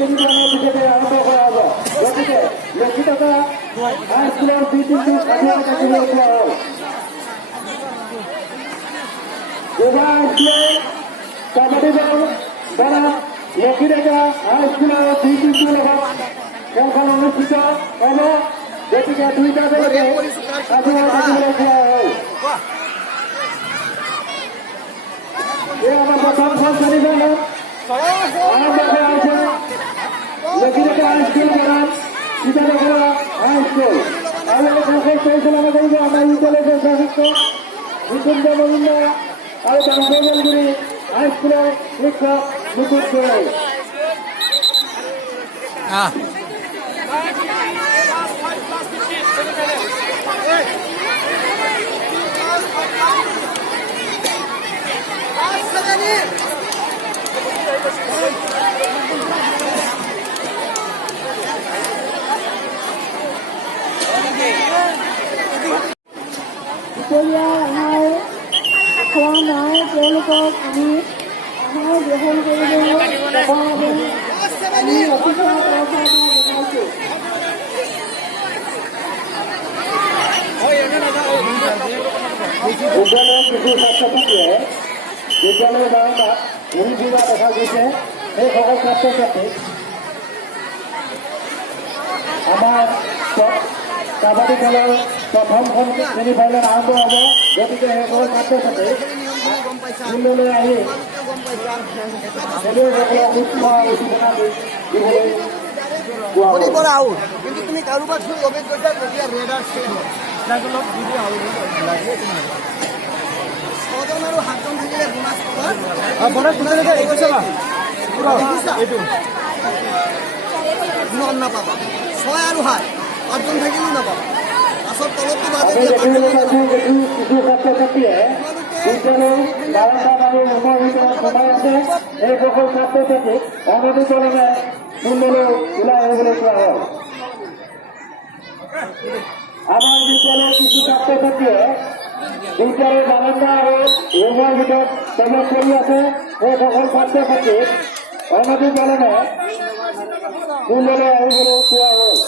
তিনজনের দিকে আরম্ভ করা হবে। গতিকে লক্ষিতা হাই স্কুলের দুই-তিনটি খেলোয়াড় কাছে দেওয়া হয়। এবার আসলে কাবাডি দল যারা লক্ষিতা হাই স্কুলের দুই-তিনটি খেলখন অনুষ্ঠিত হবে। গতিকে দুইটা দলকে খেলোয়াড় কাছে দেওয়া হয়। আমার প্রথম সরকারি দল লক্ষিতা হাই স্কুল করার সীতানগর হাই স্কুল আমরা বিদ্যালয়ের শিক্ষক মুকুন্দ গোবিন্দ আর বেলগুড়ি হাই স্কুলের শিক্ষক মুকুট গোয়েল। দুপৰীয়া আমাৰ খোৱা নাই, তেওঁলোকক আমি আহাৰ গ্ৰহণ কৰিবলৈ আমি অফিচৰ তৰফৰ পৰা জনাইছোঁ। বিদ্যালয়ৰ কিছু ছাত্ৰ ছাত্ৰীয়ে বিদ্যালয়ৰ বাৰণ্ডাত ঘূৰি ফুৰা দেখা গৈছে। সেইসকল ছাত্ৰ ছাত্ৰীক আমাৰ কাবাডী খেলৰ প্ৰথমখন ছেমি ফাইনেল আৰম্ভ হ'ব। গতিকে সেইসকল ছাত্ৰ ছাত্ৰী ফিল্ডলৈ আহি খেলুৱৈসকলক উৎসাহ উদ্দীপনা দিবলৈ কোৱা হ'ব। কিন্তু তুমি কাৰোবাৰ থ্ৰু অভিযোগ কৰিছা তেতিয়া ৰেডাৰ ছজন আৰু সাতজন থাকিলে বোনাছ নাপাবা। 6 আৰু 7 5জন থাকিলেও নাপাবা। পাছত তলতটো আমি দেখিবলৈ পাইছোঁ কিছু ছাত্ৰ ছাত্ৰীয়ে বিদ্যালয় বাৰণ্ডাত আৰু ৰুমৰ ভিতৰত সোমাই আছে। এইসকল ছাত্ৰ ছাত্ৰীক অনতিপলমে ফিল্ডলৈ ওলাই আহিবলৈ কোৱা হয়। আমাৰ বিদ্যালয়ৰ কিছু ছাত্ৰ ছাত্ৰীয়ে বিদ্যালয়ৰ বাৰাণ্ডা আৰু ৰুমৰ ভিতৰত প্ৰৱেশ কৰি আছে। সেইসকল ছাত্ৰ ছাত্ৰীক অনতিপলমে ফিল্ডলৈ আহিবলৈ কোৱা হয়।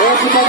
লক্ষিতা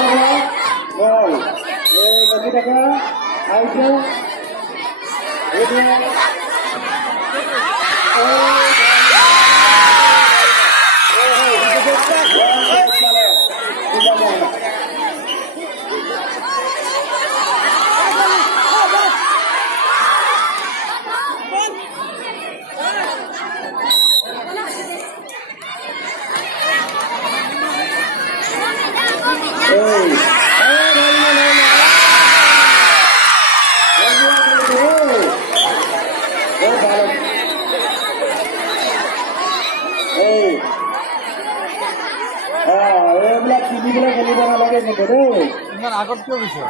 এইবিলাক টিভিবিলাক খেলিব নালাগে কিন্তু দেই। ইমান আগত কিয় গৈছে?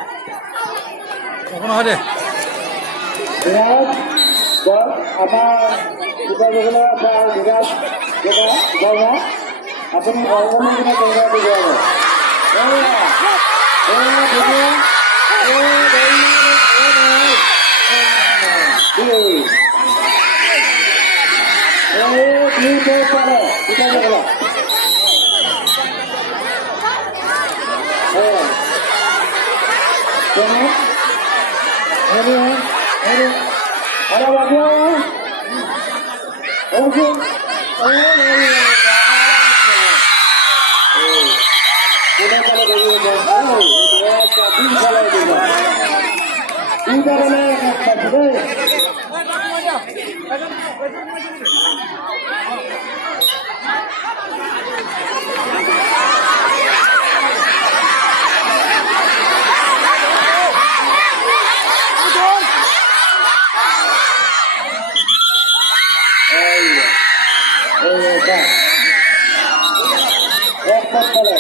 একো নহয় দে। আমাৰ শিৱসাগৰৰ বিৰাজ বৰমা আপুনি অৰ্গনৰ কিনা কেনেকুৱা দিব দুইটা দলে এক এক পাচ্ছে দেই এক পাঁচ দলে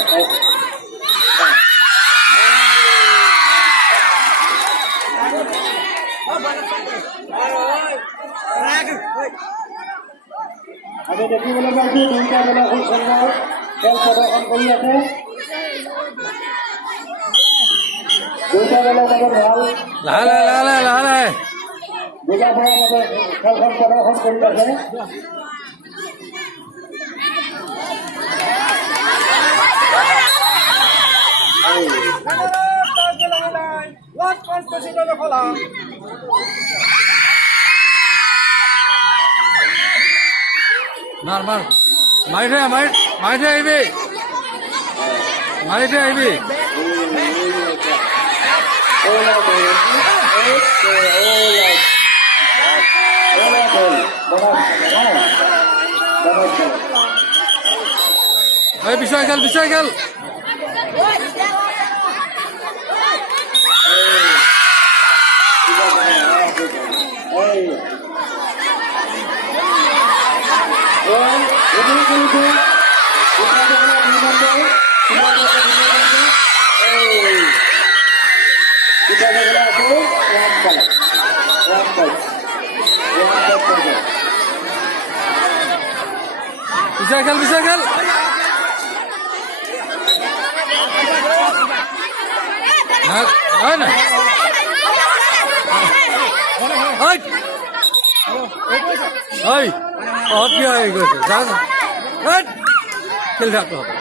আমি দেখিবলৈ পাইছো দুইটা দলে খুব সুন্দৰ খেল প্ৰদৰ্শন কৰি আছে দুইটা দলৰ মাজত ভাল বুজাপৰাৰ মাজত খেলখন প্ৰদৰ্শন কৰি আছে মাৰি থৈ আহিবি পিছুৱাই খেল পিছুৱাই খেল হয় না বহুত কি হৈ গৈছে খেল থাকতে হবে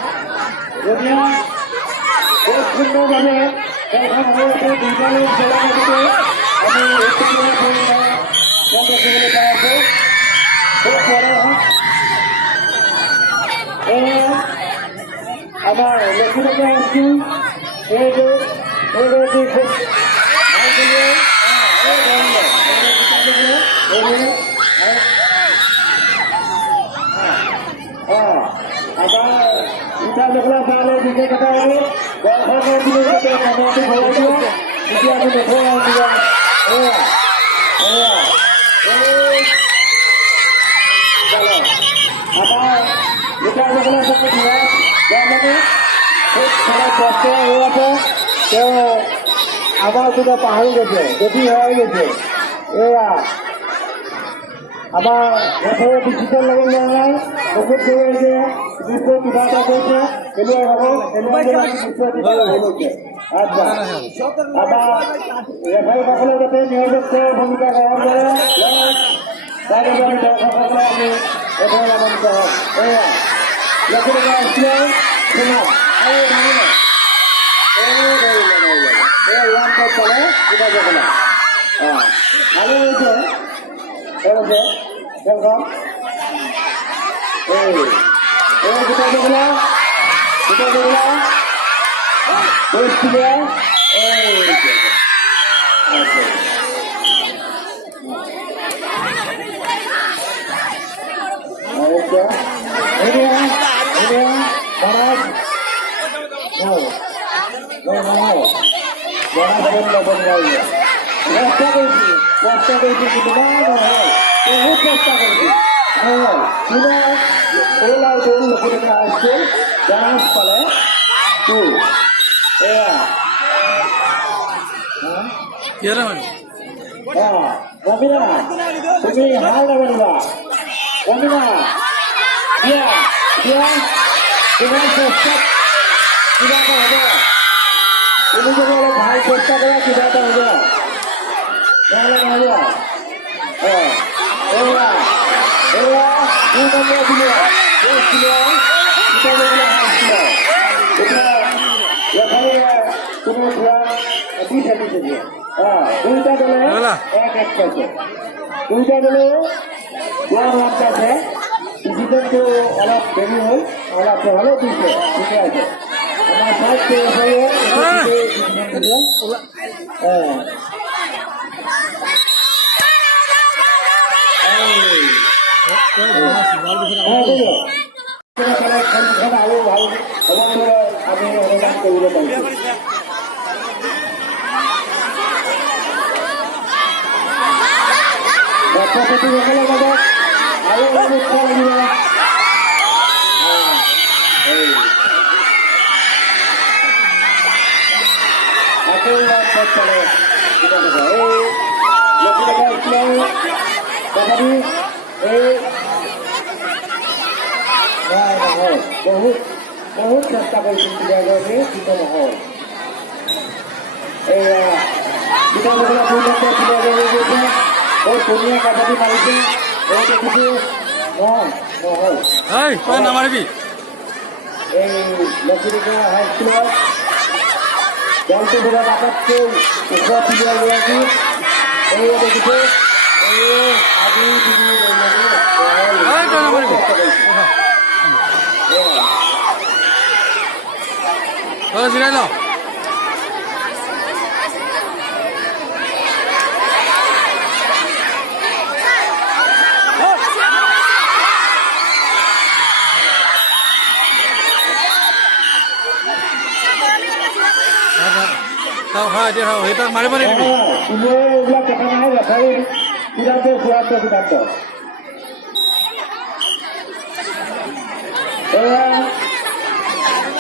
খুব সুন্দৰভাৱে খেলখন হৈ আছে দুইটা লোক খেলাৰ মাজতে আমি দেখিবলৈ পাই আছো খুব প্ৰদৰ্শন আমাৰ লক্ষ্মীনগৰ আছো এইটো খুব ভাল খেলুৱৈ আমাৰ দুটা মেখেলা চালে বিশেষ এটা হ'ল বয়সৰ যাতে সময়টো ভৰাই দিয়ে তেতিয়া আমি দেখুৱাই আমাৰ দুটা মেখেলা চালে মানে খুব খেলাত ব্যস্ত হৈ আছে তেওঁ আমাৰ কিবা পাহৰি গৈছে যদি হৈ গৈছে এয়া আমাৰ ঘৰৰ ডিজিটেল লেভেল নাই বহুত দেৰি হৈছে নিশ্চয় কিবা এটা কৰিছে খেলুৱৈ হ'ব খেলুৱৈবিলাক নিশ্চয় কিবা এটা হৈছে আচ্ছা আমাৰ ৰেফাৰীসকলে যাতে নিয়োজিত ভূমিকা গ্ৰহণ কৰে তাৰ বাবে আমি দৰ্শকসকলে আমি ৰেফাৰী আমন্ত্ৰিত হওঁ এয়া লক্ষ্মীনগৰ আছিলে শুনা আৰু ভাঙিলে ওৱান টাইপ পালে কিবা জগলা ভালে হৈছে খেলখন দুটা জগলা প্লেয়াৰ চেষ্টা কৰিছো কিন্তু নহয় বহুত চেষ্টা কৰিছো ওলাই গ'ল লক্ষ্মীনগৰ হাইস্কুল জাহাজ পালে এয়া ৰমীনা তুমি হাৰ নামানিবা ৰমীনা দিয়া তোমাৰ চেষ্টাত কিবা এটা হ'ব তুমি যদি অলপ ভাল চেষ্টা কৰা কিবা এটা হ'ব নহ'লে নহ'ব দুইটা দলে এক এক পাইছে দুইটা দলে যোৱা ভাগ পাইছে ডিচিশনটো অলপ দেৰি হ'ল অলপ হ'লেও দিছে ঠিকে আছে আমাৰ ফাৰ্ষ্ট আমি অনুদান করবো ছাত্রছাত্রীসকলে বাবে আৰু উৎসাহ লাগিব আকৌ চলে এই লক্ষ্মীনগৰ স্কুলৰ তথাপি এই নহয় বহুত বহুত চেষ্টা কৰিছিল বিদ্যালয়তে কিন্তু নহয় এয়া বিদ্যালয়ৰ বিদ্যালয় বহুত ধুনীয়া কাবাডী মাৰিছে এই দেখিছো নহয় নহয় তই নামাৰিবি এই লক্ষ্মীনগৰ হাইস্কুলৰ দলটো ভিতৰত আটাইতকৈ ওখ প্লেয়াৰগৰাকী এই দেখিছো এই আজি তই নামাৰিবি তই জিৰাই ল হয় এতিয়া সেইটাক মাৰিব নিদিবি এইবিলাক কথা নাই ৰেফাৰী সিদ্ধান্ত চূড়ান্ত সিদ্ধান্ত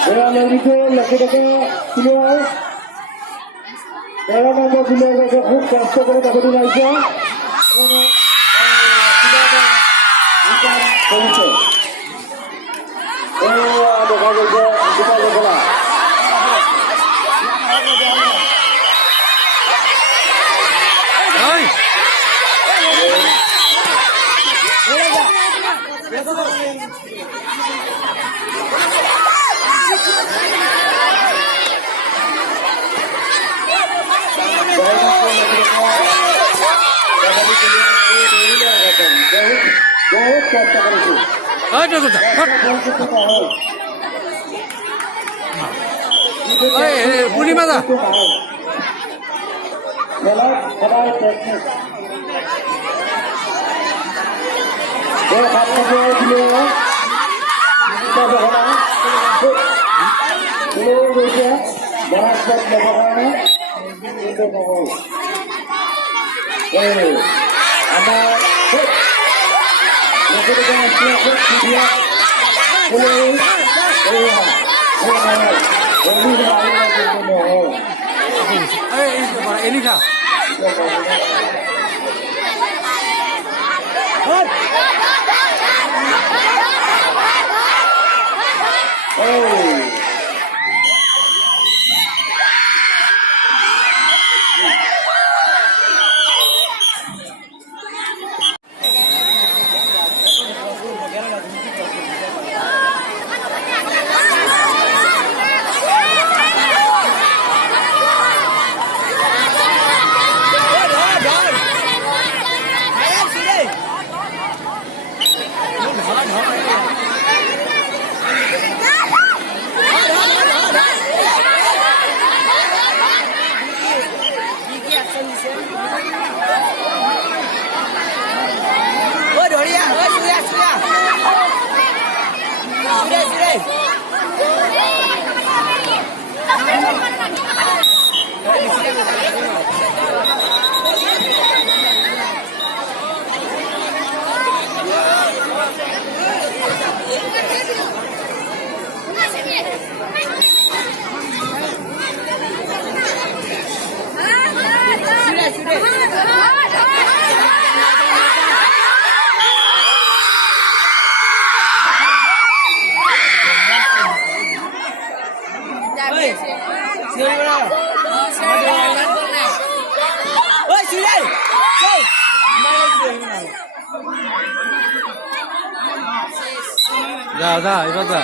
এয়া মেডিকে লক্ষ্মীনগৰ প্লেয়াৰ 13 নম্বৰ প্লেয়াৰগৰাকীয়ে খুব কষ্ট কৰি কাবাডী মাৰিছে কৰিছে এয়া দেখা গৈছে দুটা ঘটনা বহুত কষ্ট কৰিছে পূৰ্ণিমা দা খেলত সদায় টেকনিক এই সাতবছৰীয়া প্লেয়াৰ গৈছে বনাস্পত ল'বৰ কাৰণে কিন্তু নহ'ল এই আমাৰ এলিখা যা যা এবার যা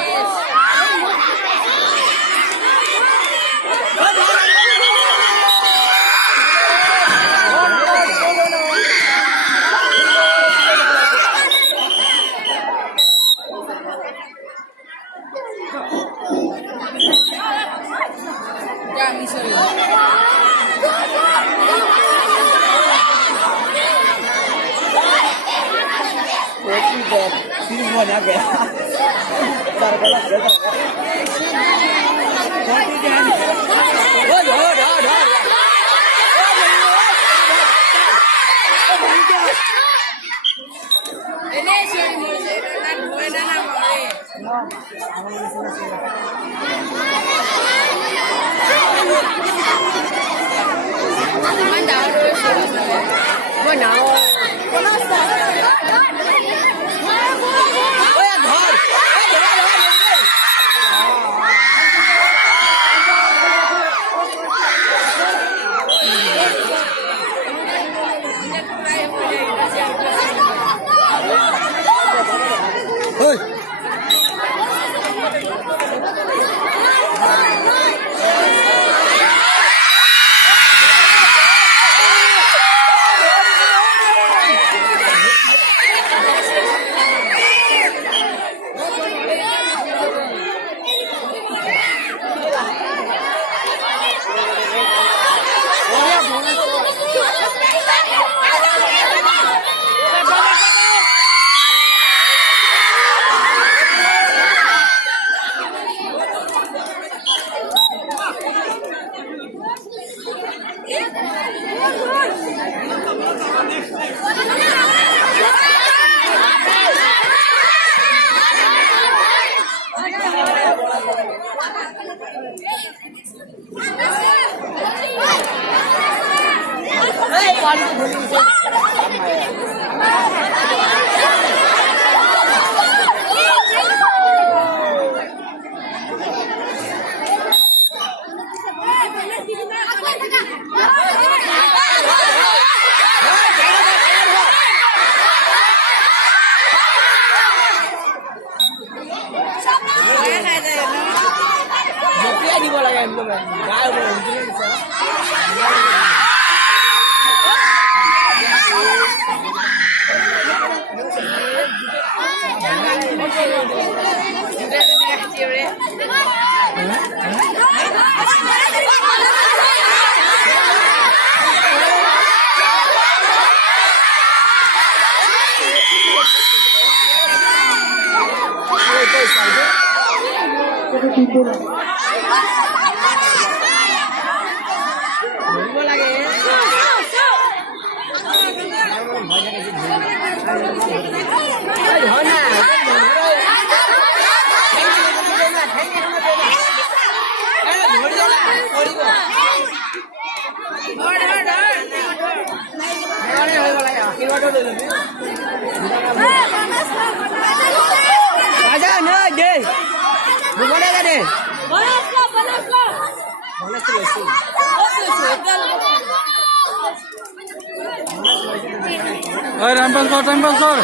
টাইম পাস কর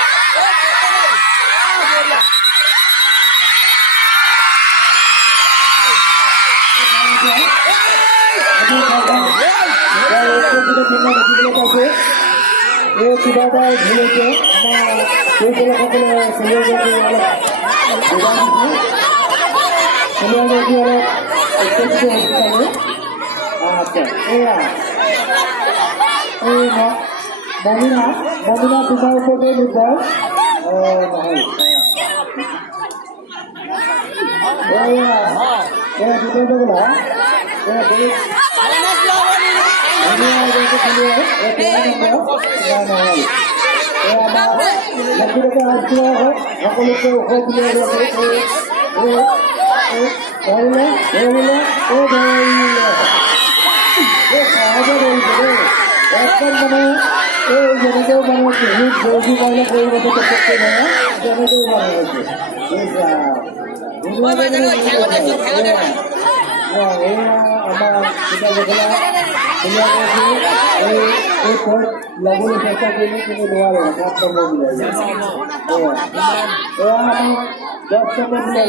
মমিনা পিতার উপরে নির্ভর সকলকে একদম মানে এই জনকেও মানে বহুত বৌদি মহিলা পরিবর্তন করতে না জনকেও মানে হচ্ছে আমার পিতা দেখলা এই পথ লাগুলো চেষ্টা করলে কিন্তু নোয়ারে সাত নম্বর মিলে আমার 10 নম্বর মিলে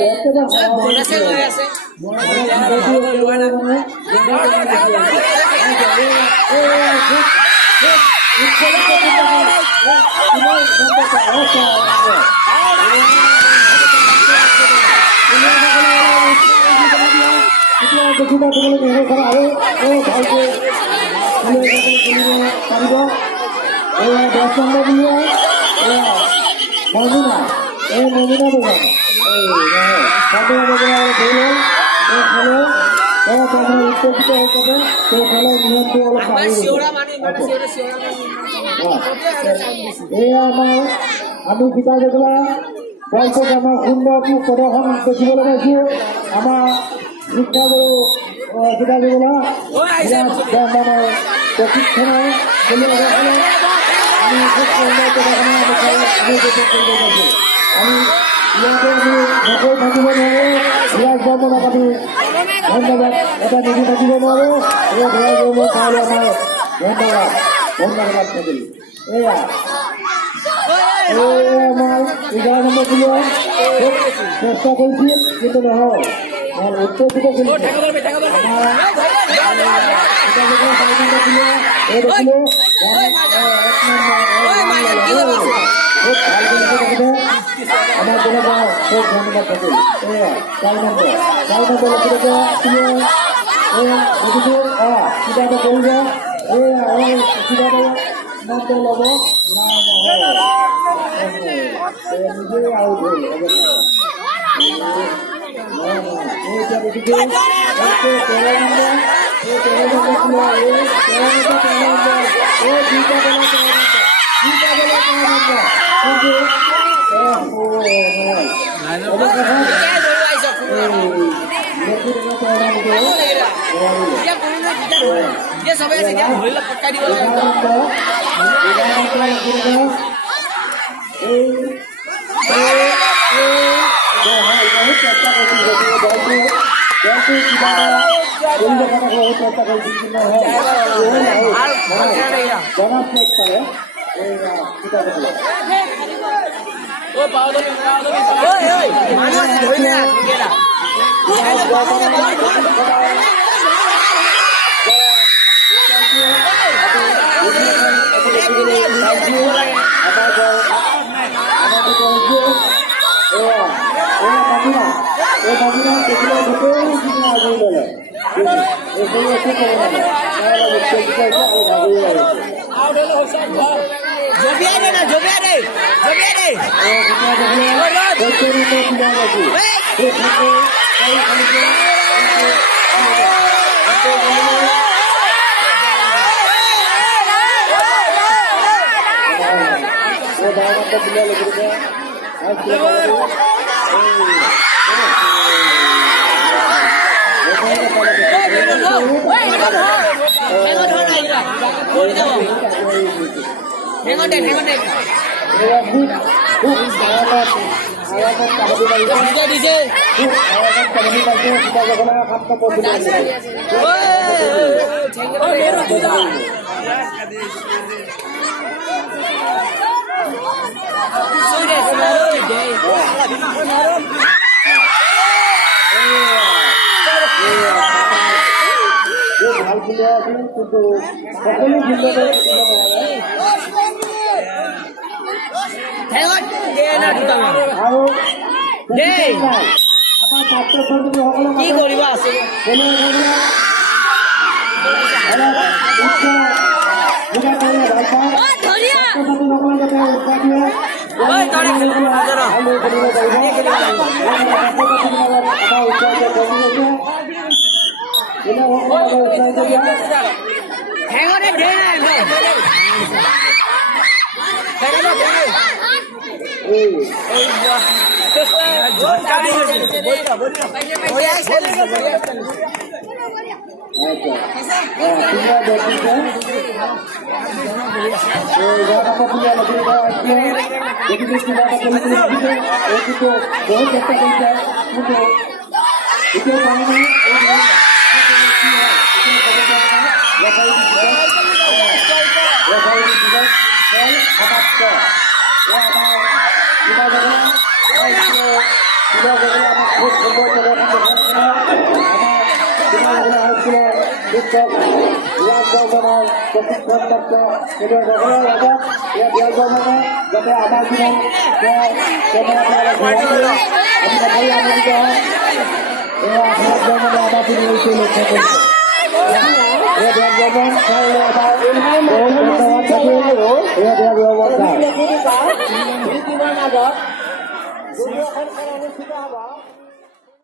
এই 10 নম্বর দিয়ে মমিনা এই মমিনা বেগম এই সাধনা বেগম ধরে এই খেলে তোমরা উত্তেজিত হয়ে যাবে সেই খেলায় নিয়ন্ত্রণ হলো এই আমার আমি কিতা দেখলাম দর্শক আমার সুন্দর প্রদর্শন দেখিবলৈ পাইছো আমাৰ শিক্ষাগুৰু কিতা দেখলাম মানে প্রশিক্ষণে খেলুৱৈসকলে আমি খুব সুন্দৰ প্ৰদৰ্শনৰ বিষয়ে আমি দেখি কৰিব পাইছো আমি ইয়াতে আমি নকৈ থাকিব নোৱাৰো বিৰাজ বৰ্মনক আমি ধন্যবাদ এটা নিধি থাকিব নোৱাৰো এই বিৰাজ বৰ্মন চাই আমাৰ ধন্যবাদ থাকিল এয়া আমার 11 নম্বর ছিল চেষ্টা করছি কিন্তু নহয় উত্তেজিত আমার জনগণ খুব ধন্যবাদ থাকিল 4 নম্বর কিতাবে কৰিব কিতাবে নামটো ল'ব নিজে আউট হল কি কৰিব আছে যদিও এখন খেলা অনুষ্ঠিত হব